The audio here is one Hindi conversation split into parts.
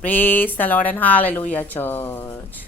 Praise the Lord and hallelujah church.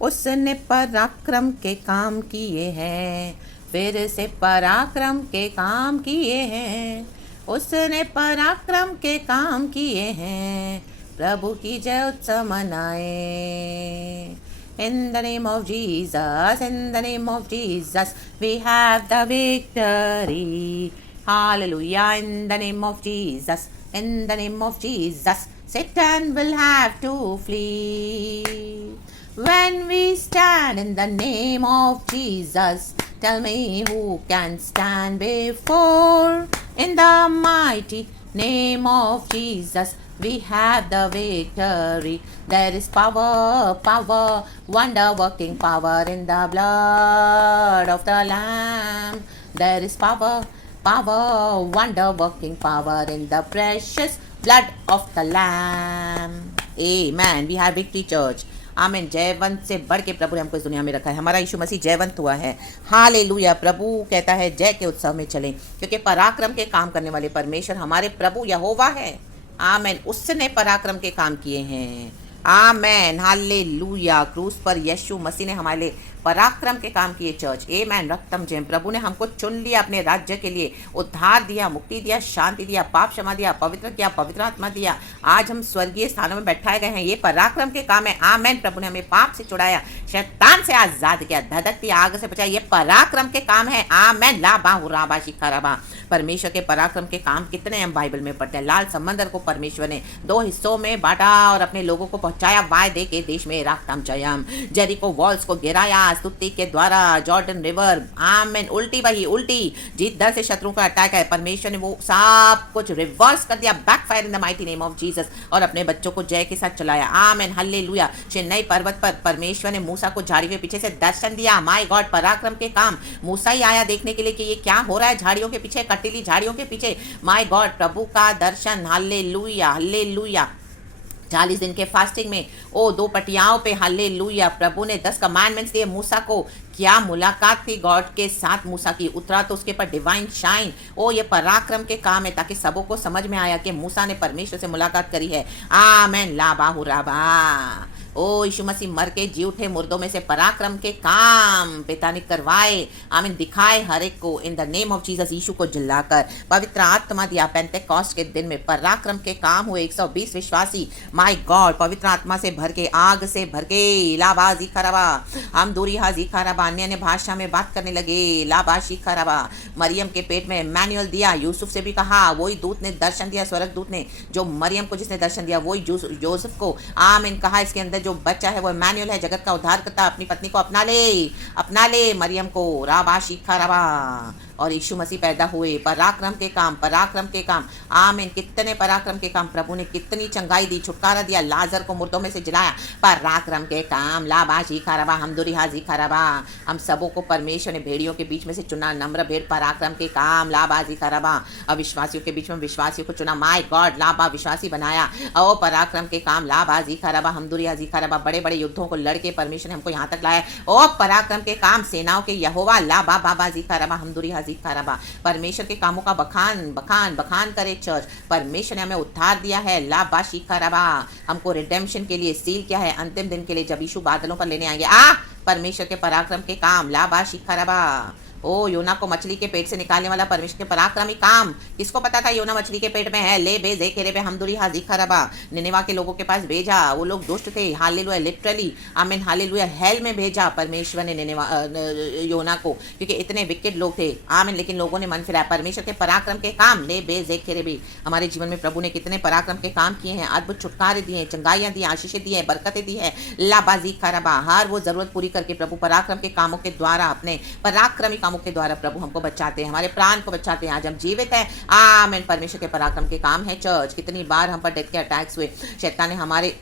उसने पराक्रम के काम किए हैं, फिर से पराक्रम के काम किए हैं। उसने पराक्रम के काम किए हैं, प्रभु की जय उत्सव मनाए। In the name of Jesus, in the name of Jesus, we have the victory. Hallelujah. In the name of Jesus, in the name of Jesus, Satan will have to flee. When we stand in the name of Jesus, tell me who can stand before. In the mighty name of Jesus, we have the victory. There is power, power, wonder-working power in the blood of the Lamb. There is power, power, wonder-working power in the precious blood of the Lamb. Amen. We have victory, church. आमेन। जयवंत से बढ़ के प्रभु ने हमको इस दुनिया में रखा है। हमारा यीशु मसीह जयवंत हुआ है। हालेलुया। प्रभु कहता है जय के उत्सव में चलें, क्योंकि पराक्रम के काम करने वाले परमेश्वर हमारे प्रभु यहोवा है। आमेन। उसने पराक्रम के काम किए हैं। आमेन। हालेलुया। क्रूस पर यीशु मसीह ने हमारे लिए पराक्रम के काम किए चर्च। आमेन। रक्तम जय। प्रभु ने हमको चुन लिया अपने राज्य के लिए, उद्धार दिया, मुक्ति दिया, शांति दिया, पाप क्षमा दिया, पवित्र किया, पवित्र आत्मा दिया। आज हम स्वर्गीय स्थानों में बैठाए गए हैं। ये पराक्रम के काम है। आमेन। प्रभु ने हमें पाप से छुड़ाया, शैतान से आजाद किया, धधकती आग से बचाया। ये पराक्रम के काम है। आमेन। लाबा हुराबा शिखाराबा। परमेश्वर के पराक्रम के काम कितने हम बाइबल में पढ़ते हैं। लाल समंदर को परमेश्वर ने 2 हिस्सों में बांटा और अपने लोगों को पहुंचाया वायदे के देश में। राख्ताम जयम। जेरिको वॉल्स को गिराया स्तुति के द्वारा। जॉर्डन रिवर, आमेन, उल्टी वही उल्टी जीत दर से शत्रु का अटैक है। परमेश्वर ने वो सब कुछ रिवर्स कर दिया, backfire in the mighty name of Jesus, और अपने बच्चों को जय के साथ चलाया। आमेन। हालेलुया। सिन्नई पर्वत पर परमेश्वर ने मूसा को झाड़ी के पीछे से दर्शन दिया। माय गॉड, पराक्रम के काम। मूसा ही आया देखने के लिए कि ये क्या हो रहा है झाड़ियों के पीछे, कटीली झाड़ियों के पीछे। माय गॉड, प्रभु का दर्शन। Hallelujah, hallelujah. 40 दिन के फास्टिंग में 2 पटियाओं पे, हालेलुया, प्रभु ने 10 कमांडमेंट्स दिए मूसा को। क्या मुलाकात थी गॉड के साथ मूसा की। उतरा तो उसके पर डिवाइन शाइन। ये पराक्रम के काम है, ताकि सबों को समझ में आया कि मूसा ने परमेश्वर से मुलाकात करी है। आमेन। लाबाहु राबा। यीशु मसीह मर के जी उठे मुर्दों में से। पराक्रम के काम पिता ने करवाए। आमीन। दिखाए हर एक को in the name of Jesus. यीशु को जिलाकर पवित्र आत्मा दिया। पेंटेकोस्ट के दिन में पराक्रम के काम हुए। 120 विश्वासी माय गॉड पवित्र आत्मा से भर के, आग से भर के, लाबाजी खराबा, हम दूरी हाजी खराबा, अन्य भाषा में बात करने लगे। लाबाशी खराबा। मरियम के पेट में मैनुअल दिया। यूसुफ से भी कहा, वही दूत ने दर्शन दिया, स्वर्ग दूत ने, जो मरियम को जिसने दर्शन दिया वही जोसेफ को। आमीन। कहा इसके अंदर जो बच्चा है वो मैनुअल है, जगत का उद्धार करता। अपनी पत्नी को अपना ले मरियम को। राबा शिखा राबा। और यीशु मसीह पैदा हुए। पराक्रम के काम, पराक्रम के काम। आमीन। कितने पराक्रम के काम। प्रभु ने कितनी चंगाई दी, छुटकारा दिया, लाजर को मुर्दों में से जिलाया। पराक्रम के काम। लाबा शिखा राबा, हम दुरी हाजी खराबा। हम सबों को परमेश्वर ने भेड़ियों के बीच में से चुना, नम्र भेड़। पराक्रम के काम। लाबाजी खराबा। अविश्वासियों के बीच में विश्वासियों को चुना। माय गॉड, लाबा विश्वासी बनाया। पराक्रम के काम। लाबाजी खराबा, हम दुरी हाजी खराबा। बड़े बड़े युद्धों को लड़के परमेश्वर ने हमको यहाँ तक लाया। पराक्रम के काम। सेनाओं के यहोवा। लाबा बाबा जी खराबा, हम दुरी हाजी खराबा। परमेश्वर के कामों का बखान बखान बखान करे चर्च। परमेश्वर ने हमें उद्धार दिया है। लाबा शिखराबा। हमको रिडेम्पशन के लिए सील किया है, अंतिम दिन के लिए जब यीशु बादलों पर लेने आएंगे। परमेश्वर के पराक्रम के काम। लाबा शिखराबा। योना को मछली के पेट से निकालने वाला परमेश्वर के पराक्रमी काम। किसको पता था योना मछली के पेट में है। ले बेजे केरे पे हमदुरी हाजी खराबा। निनेवा के लोगों के पास भेजा। वो लोग दुष्ट थे। हालेलुया। लिटरली आमीन। हालेलुया। हेल में भेजा परमेश्वर ने निनेवा योना को, क्योंकि इतने विकेट लोग थे। आमीन। लेकिन लोगों ने मन फिराया। परमेश्वर के पराक्रम के काम। ले बेजे केरे भी। हमारे जीवन में प्रभु ने कितने पराक्रम के काम किए हैं। अद्भुत छुटकारे दिए, चंगाइयाँ दी, आशीषें दी है, बरकतें दी है। लाबाजी खराबा। हर वो जरूरत पूरी करके प्रभु पराक्रम के कामों के द्वारा, अपने पराक्रमी के द्वारा प्रभु हमको बचाते हैं, हमारे प्राण को बचाते हैं। आज हम जीवित हैं। आमीन। परमेश्वर के पराक्रम के काम है चर्च। कितनी बार हम पर डेथ के अटैक्स हुए। शैतान ने हमारे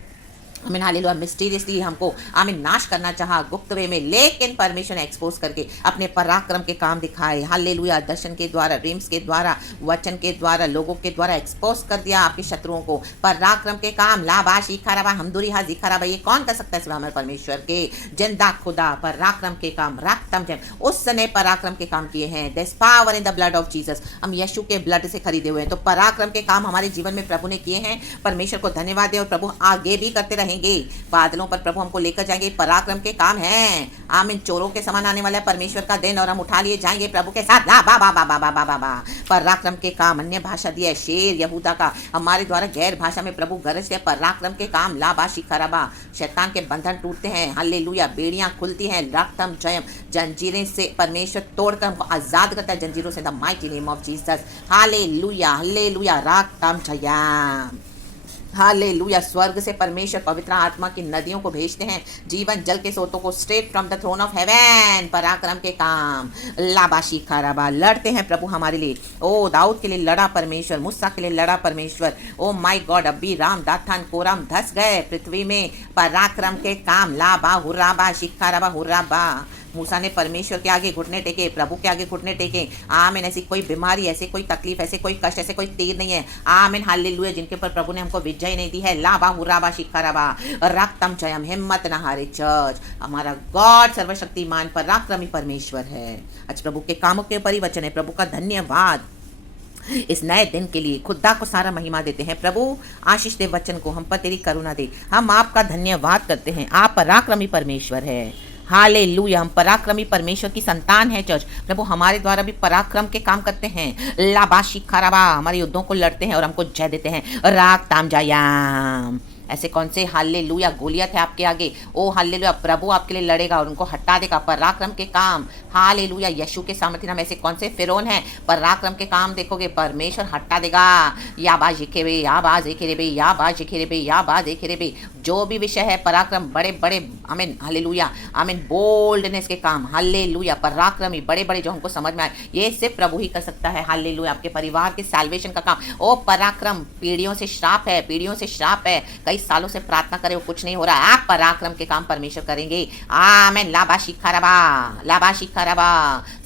आमीन हालेलुया। मिस्टीरियसली हमको आमीन नाश करना चाहा गुप्त वे में, लेकिन परमेश्वर ने एक्सपोज करके अपने पराक्रम के काम दिखाए। हालेलुया। दर्शन के द्वारा, ड्रीम्स के द्वारा, वचन के द्वारा, लोगों के द्वारा एक्सपोज कर दिया आपके शत्रुओं को। पराक्रम के काम लाबा शिखाराबा हमदुरी हा जिखाराबा, ये कौन कर सकता है सिवा हमारे परमेश्वर के। जिंदा खुदा पराक्रम के काम राख्तम जम उसने पराक्रम के काम किए हैं। There is power in the blood of Jesus, हम यीशु के ब्लड से खरीदे हुए हैं। तो पराक्रम के काम हमारे जीवन में प्रभु ने किए हैं। परमेश्वर को धन्यवाद दे और प्रभु आगे भी करते रहेंगे। बादलों पर प्रभु हमको लेकर जाएंगे। पराक्रम के काम हैं। आमीन। चोरों के समान आने वाला परमेश्वर का दिन और हम उठा लिए जाएंगे प्रभु के साथ। ला बा बा बा बा बा बा बा बा। पराक्रम के काम, अन्य भाषा दिया है शेर यहूदा का, हमारे द्वारा गैर भाषा में प्रभु गरजते हैं। पराक्रम के काम लाबा शिखराबा, शैतान के बंधन टूटते हैं। हालेलुया। बेड़ियां खुलती हैं। राख्तम जयम, जंजीरें से परमेश्वर तोड़कर हमको आजाद करता है जंजीरों से। The mighty name of Jesus. Hallelujah hallelujah. राख्तम जयम। हालेलुया। स्वर्ग से परमेश्वर पवित्र आत्मा की नदियों को भेजते हैं, जीवन जल के सोतों को, straight from the throne of heaven. पराक्रम के काम लाबाशी खराबा, लड़ते हैं प्रभु हमारे लिए। ओ दाऊद के लिए लड़ा परमेश्वर, मूसा के लिए लड़ा परमेश्वर। ओ माय गॉड, अभी राम दाथान कोराम धस गए पृथ्वी में। पराक्रम के काम लाबा हुर्राबा शिखाराबा हुर्राबा। मूसा ने परमेश्वर के आगे घुटने टेके, प्रभु के आगे घुटने टेके। आमीन। ऐसी कोई बीमारी, ऐसे कोई तकलीफ, ऐसे कोई कष्ट, ऐसे कोई तीर नहीं है। आमीन हालेलुया। जिनके ऊपर प्रभु ने हमको विजय नहीं दी है। लाबा हुराबा शिखाराबा रक्तम जयम। हिम्मत न हारे चर्च। हमारा गॉड सर्वशक्तिमान पराक्रमी परमेश्वर है। आज प्रभु के कामों के ऊपर ही वचन है। प्रभु का धन्यवाद इस नए दिन के लिए। खुदा को सारा महिमा देते हैं। प्रभु आशीष दे वचन को, हम पर तेरी करुणा दे। हम आपका धन्यवाद करते हैं। आप पराक्रमी परमेश्वर है। हालेलुया। हम पराक्रमी परमेश्वर की संतान है चर्च। प्रभु हमारे द्वारा भी पराक्रम के काम करते हैं। लाबाशी खराबा, हमारे युद्धों को लड़ते हैं और हमको जय देते हैं। राग ताम जायाम। ऐसे कौन से हालेलुया गोलियत है आपके आगे। ओ हालेलुया। प्रभु आपके लिए लड़ेगा और उनको हटा देगा। पराक्रम के काम हालेलुया। यीशु के सामर्थ्य नाम ऐसे कौन से फिरौन हैं। पराक्रम के काम देखोगे परमेश्वर हटा देगा। या बाज खेबे, या बाज खेबे, या बाज खेबे, या बाज खेबे। जो भी विषय है पराक्रम, बड़े बड़े आमीन हालेलुया आमीन बोल्डनेस के काम हालेलुया। पराक्रमी बड़े बड़े जो हमको समझ में आए, ये सिर्फ प्रभु ही कर सकता है। हालेलुया। आपके परिवार के साल्वेशन का काम। ओ पराक्रम, पीढ़ियों से श्राप है, पीढ़ियों से श्राप है। कई सालों से प्रार्थना करे वो कुछ नहीं हो रहा। आप पराक्रम के काम परमेश्वर करेंगे। आमीन। लाबा शिखाराबा, लाबा शिखाराबा।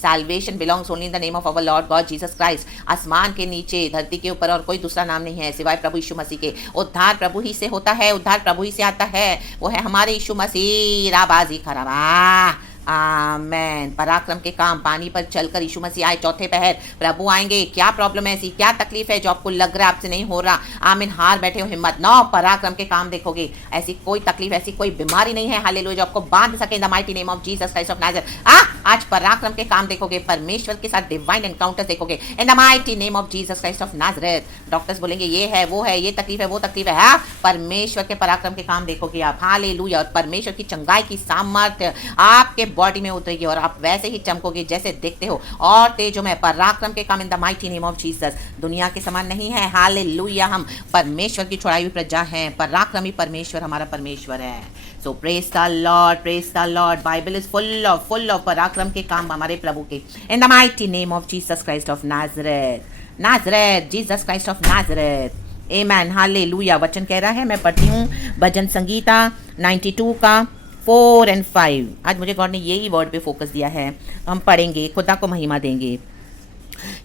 Salvation belongs only in the name of our Lord God Jesus Christ. आसमान के नीचे, धरती के ऊपर और कोई दूसरा नाम नहीं है सिवाय प्रभु यीशु मसीह के। उद्धार प्रभु ही से होता है, उद्धार प्रभु ही से आता है। वो है हमारे यीशु मसीह। राबाजी खराबा। आमेन। पराक्रम के काम, पानी पर चलकर यीशु मसीह आए। चौथे पहर प्रभु आएंगे। क्या प्रॉब्लम है, ऐसी क्या तकलीफ है जो आपको लग रहा है आपसे नहीं हो रहा। आमीन। हार बैठे हो, हिम्मत नौ, पराक्रम के काम देखोगे। ऐसी कोई तकलीफ, ऐसी कोई बीमारी नहीं है हालेलुया जो आपको बांध सके। इन the mighty name of Jesus Christ of Nazareth. आज पराक्रम के काम देखोगे, परमेश्वर के साथ डिवाइन एनकाउंटर देखोगे। इन the mighty name of Jesus Christ of Nazareth. Doctors बोलेंगे ये है, वो है, ये तकलीफ है, वो तकलीफ है। हाँ, परमेश्वर के पराक्रम के काम देखोगे आप हालेलुया। और परमेश्वर की चंगाई की सामर्थ्य आपके बॉडी में उतरेगी और आप वैसे ही चमकोगे जैसे देखते हो, और तेजो में। पराक्रम के काम इन the mighty name of Jesus. दुनिया के समान नहीं है हालेलुया। हम परमेश्वर की छुड़ाई हुई प्रजा हैं। पराक्रमी परमेश्वर हमारा परमेश्वर है। So praise the Lord, praise the Lord. Bible is full of पराक्रम के काम हमारे प्रभु के। In the mighty name of Jesus Christ of Nazareth. Nazareth, Jesus Christ of Nazareth. Amen hallelujah. वचन कह रहा है, मैं पढ़ती हूँ भजन संगीता 92 का 4 और 5। आज मुझे गॉड ने यही वर्ड पे फोकस दिया है। हम पढ़ेंगे, खुदा को महिमा देंगे।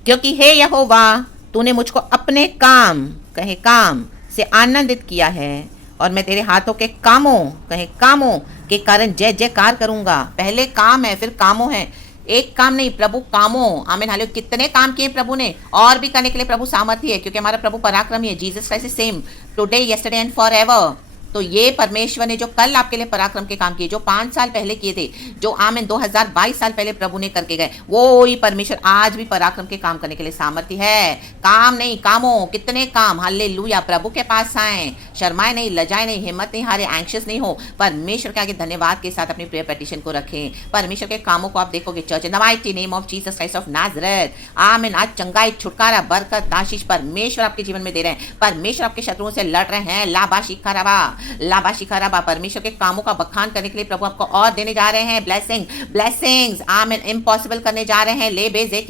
क्योंकि हे यहोवा, तूने मुझको अपने काम, कहे काम से आनंदित किया है, और मैं तेरे हाथों के कामों, कहे कामों के कारण जय जयकार करूंगा। पहले काम है, फिर कामों है। एक काम नहीं, प्रभु कामों। आमीन हालेलुया। कितने काम किए प्रभु ने, और भी करने के लिए प्रभु सामर्थ्य है, क्योंकि हमारा प्रभु पराक्रमी है। Jesus Christ same today, yesterday and for ever. तो ये परमेश्वर ने जो कल आपके लिए पराक्रम के काम किए, जो 5 साल पहले किए थे, जो आमीन 2022 साल पहले प्रभु ने करके गए, वो ही परमेश्वर आज भी पराक्रम के काम करने के लिए सामर्थ्य है। काम नहीं, कामों। कितने काम हालेलुया। प्रभु के पास आए, शर्माए नहीं, लजाए नहीं, हिम्मत नहीं हारे, एंग्शियस नहीं हो। परमेश्वर के आगे धन्यवाद के साथ अपनी प्रेयर पेटिशन को रखें। परमेश्वर के कामों को आप देखोगे church. In the mighty name of Jesus Christ of Nazareth. आमीन। आज चंगाई, छुटकारा, बरकत, आशीष परमेश्वर आपके जीवन में दे रहे हैं। परमेश्वर आपके शत्रुओं से लड़ रहे हैं। लाबाशी खराबा। लाबा शिखराबा। परमेश्वर के कामों का बखान करने के लिए प्रभु आपको और देने जा रहे हैं ब्लेसिंग्स। आमीन। इम्पॉसिबल करने जा रहे हैं। ले बेजे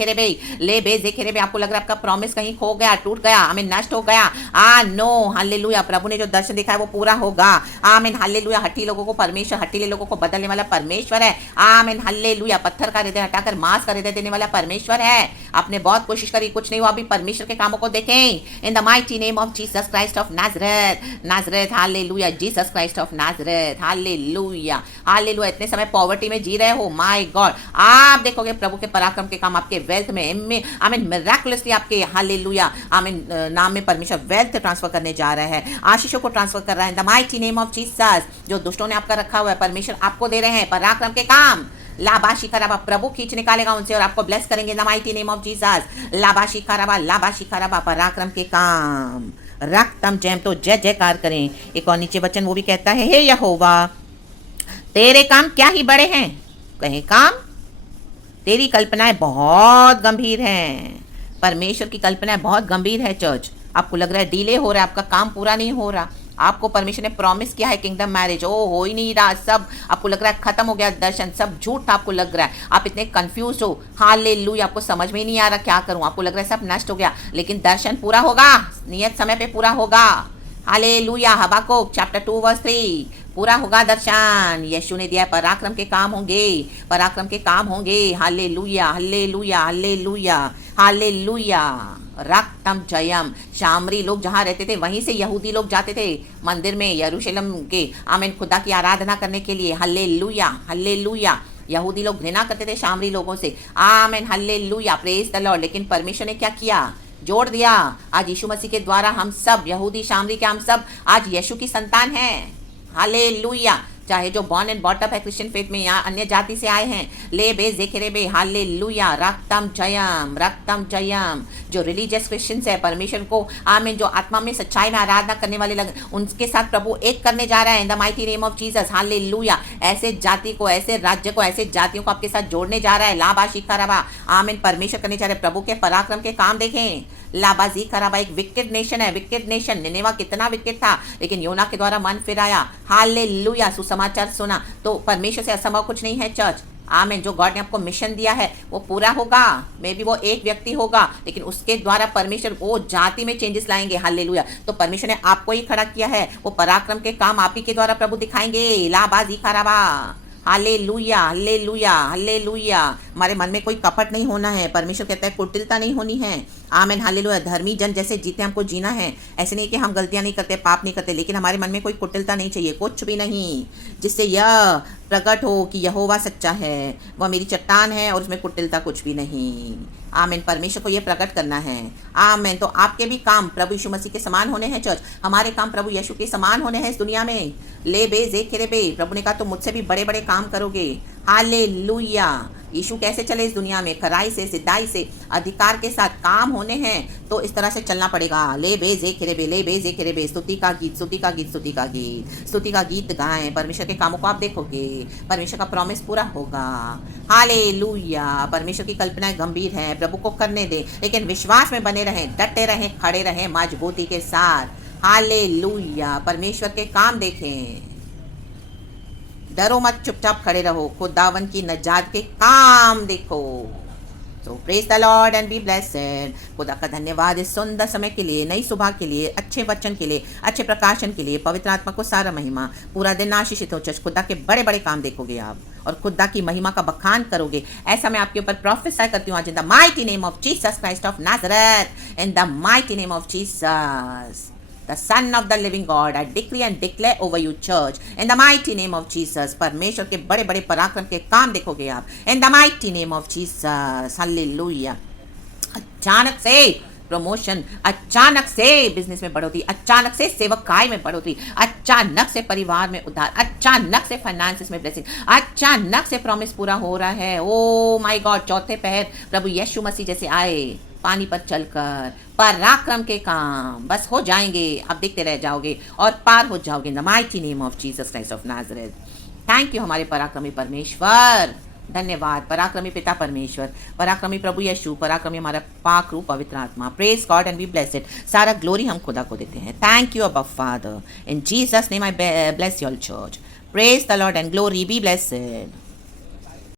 खेरेबे। आपको लग रहा है आपका प्रॉमिस कहीं खो गया, टूट गया, आमीन, नष्ट हो गया। No, hallelujah. प्रभु ने जो दर्शन दिखाया वो पूरा होगा। आमीन, हालेलुया। हट्टी लोगों को परमेश्वर, हट्टीले लोगों को बदलने वाला परमेश्वर है। आमीन, हालेलुया। पत्थर का हृदय हटाकर मांस का हृदय देने वाला परमेश्वर है। आपने बहुत कोशिश करी, कुछ नहीं हुआ, अभी परमेश्वर के कामों को देखें। इन the mighty name of Jesus Christ of Nazareth, hallelujah. Jesus Christ of Nazareth, hallelujah, hallelujah. इतने समय पॉवर्टी में जी रहे हो, माय गॉड, आप देखोगे प्रभु के पराक्रम के काम आपके वेल्थ में, आमीन, मिराकुलसली आपके, हालेलुया, आमीन, नाम में परमेश्वर वेल्थ ट्रांसफर करने जा रहा है, आशीषों को ट्रांसफर कर रहा है। इन the mighty name of Jesus. जो दुष्टों ने आपका रखा हुआ है, परमेश्वर आपको दे रहे हैं पराक्रम के काम। लाबाशी खराबा। प्रभु खींच निकालेगा उनसे और आपको ब्लेस करेंगे। In the mighty name of Jesus. लाबाशी खराबा। पराक्रम के काम। रक्तम जयम। तो जय जयकार करें। एक और नीचे वचन वो भी कहता है, हे यहोवा तेरे काम क्या ही बड़े हैं। कहे काम, तेरी कल्पनाएं बहुत गंभीर हैं। परमेश्वर की कल्पनाएं बहुत गंभीर है। चर्च, आपको लग रहा है डिले हो रहा है, आपका काम पूरा नहीं हो रहा। आपको परमेश्वर ने प्रॉमिस किया है किंगडम मैरिज, ओ हो ही नहीं रहा। सब आपको लग रहा है खत्म हो गया दर्शन, सब झूठ आपको लग रहा है। आप इतने कंफ्यूज हो, हालेलुया, आपको समझ में ही नहीं आ रहा क्या करूं। आपको लग रहा है सब नष्ट हो गया, लेकिन दर्शन पूरा होगा, नियत समय पे पूरा होगा। हालेलुया। हबाकुक चैप्टर 2 वर्स 3, पूरा होगा दर्शन। यीशु ने दिया पराक्रम के काम होंगे, पराक्रम के काम होंगे। Hallelujah, hallelujah, hallelujah, hallelujah. रक्तम जयम। शामरी लोग जहाँ रहते थे वहीं से यहूदी लोग जाते थे मंदिर में, यरूशलेम के, आमीन, खुदा की आराधना करने के लिए। Hallelujah, hallelujah. यहूदी लोग घृणा करते थे शामरी लोगों से। आमीन, हल्लेलुया, प्रेज द लॉर्ड। लेकिन परमेश्वर ने क्या किया, जोड़ दिया। आज यीशु मसीह के द्वारा हम सब, यहूदी शामरी के, हम सब आज यीशु की संतान हैं। हालेलुया। चाहे जो बॉर्न एंड बॉटअप है क्रिश्चियन फेथ में, यहाँ अन्य जाति से आए हैं, ले बे जेखरे बे, हालेलुया। रक्तम जयम, रक्तम जयम। जो रिलीजियस क्रिश्चियंस है, परमेश्वर को, आमीन, जो आत्मा में सच्चाई में आराधना करने वाले लग, उनके साथ प्रभु एक करने जा रहा है। इन the mighty name of Jesus, hallelujah. ऐसे जाति को, ऐसे राज्य को, ऐसे जातियों को आपके साथ जोड़ने जा रहा है। लाबाशी खराबा, आमीन, परमेश्वर करने जा रहे हैं। प्रभु के पराक्रम के काम देखें। लाबाजी खराबा एक विकेट नेशन है, विकेट नेशन। निनेवा कितना विकेट था, लेकिन योना के द्वारा मन फिराया। हालेलुया। सुसमाचार सुना तो परमेश्वर से असंभव कुछ नहीं है। चर्च, आमीन, जो गॉड ने आपको मिशन दिया है वो पूरा होगा। मे बी वो एक व्यक्ति होगा, लेकिन उसके द्वारा परमेश्वर वो जाति में चेंजेस लाएंगे। हालेलुया। तो परमेश्वर ने आपको ही खड़ा किया है, वो पराक्रम के काम आप ही के द्वारा प्रभु दिखाएंगे। लाबाजी खराबा, हालेलुया, हालेलुया, हालेलुया। हमारे मन में कोई कपट नहीं होना है। परमेश्वर कहता है कुटिलता नहीं होनी है। आमीन, हालेलुया। धर्मी जन जैसे जीते हमको जीना है। ऐसे नहीं कि हम गलतियां नहीं करते, पाप नहीं करते, लेकिन हमारे मन में कोई कुटिलता नहीं चाहिए, कुछ भी नहीं, जिससे यह प्रकट हो कि यहोवा सच्चा है, वह मेरी चट्टान है और उसमें कुटिलता कुछ भी नहीं। आमीन। परमेश्वर को यह प्रकट करना है। आमीन। तो आपके भी काम प्रभु यीशु मसीह के समान होने हैं। चर्च, हमारे काम प्रभु यीशु के समान होने हैं इस दुनिया में। ले बे जे खेरे बे। प्रभु ने कहा तो मुझसे भी बड़े बड़े काम करोगे। हालेलुया। यीशु कैसे चले इस दुनिया में, खराई से, सिद्धाई से, अधिकार के साथ काम होने हैं, तो इस तरह से चलना पड़ेगा। ले बे जे खेरे बे, ले बे जे खेरे बे। स्तुति का गीत, स्तुति का गीत, स्तुति का गीत, स्तुति का गीत गाएं। परमेश्वर के कामों को आप देखोगे, परमेश्वर का प्रॉमिस पूरा होगा। हालेलुया। परमेश्वर की कल्पनाएं गंभीर हैं, प्रभु को करने दे, लेकिन विश्वास में बने रहें, डटे रहें, खड़े रहें मजबूती के साथ। हालेलुया। परमेश्वर के काम देखें, डरो मत, चुपचाप खड़े रहो, खुदावन की नजात के काम देखो। So praise the Lord and be blessed. खुदा का धन्यवाद इस सुंदर समय के लिए, नई सुबह के लिए, अच्छे वचन के लिए, अच्छे प्रकाशन के लिए। पवित्र आत्मा को सारा महिमा। पूरा दिन आशीषित हो। चर्च, खुदा के बड़े बड़े काम देखोगे आप और खुदा की महिमा का बखान करोगे। ऐसा मैं आपके ऊपर प्रोफेसाई करती हूँ आज, इन the mighty name of Jesus Christ of Nazareth, in the mighty name of Jesus, the Son of the living God, I decree and declare over you, church, in the mighty name of Jesus. परमेश्वर के बड़े बड़े पराक्रम के काम देखोगे आप, in the mighty name of Jesus. Hallelujah. अचानक से प्रमोशन, अचानक से बिजनेस में बढ़ोतरी, अचानक से सेवकाई में बढ़ोतरी, अचानक से परिवार में उद्धार, अचानक से फाइनेंसेस में ब्लेसिंग, अचानक से प्रॉमिस पूरा हो रहा है। Oh my God. चौथे पहर प्रभु यीशु मसीह जैसे आए पानी पर चलकर, पराक्रम के काम बस हो जाएंगे। आप देखते रह जाओगे और पार हो जाओगे। इन the mighty name of Jesus Christ of Nazareth. Thank you हमारे पराक्रमी परमेश्वर। धन्यवाद पराक्रमी पिता परमेश्वर, पराक्रमी प्रभु यीशु, पराक्रमी हमारा पाक रूप पवित्र आत्मा। Praise God and we bless it. सारा ग्लोरी हम खुदा को देते हैं। Thank you above father, in Jesus name I bless your church. Praise the Lord and glory be blessed.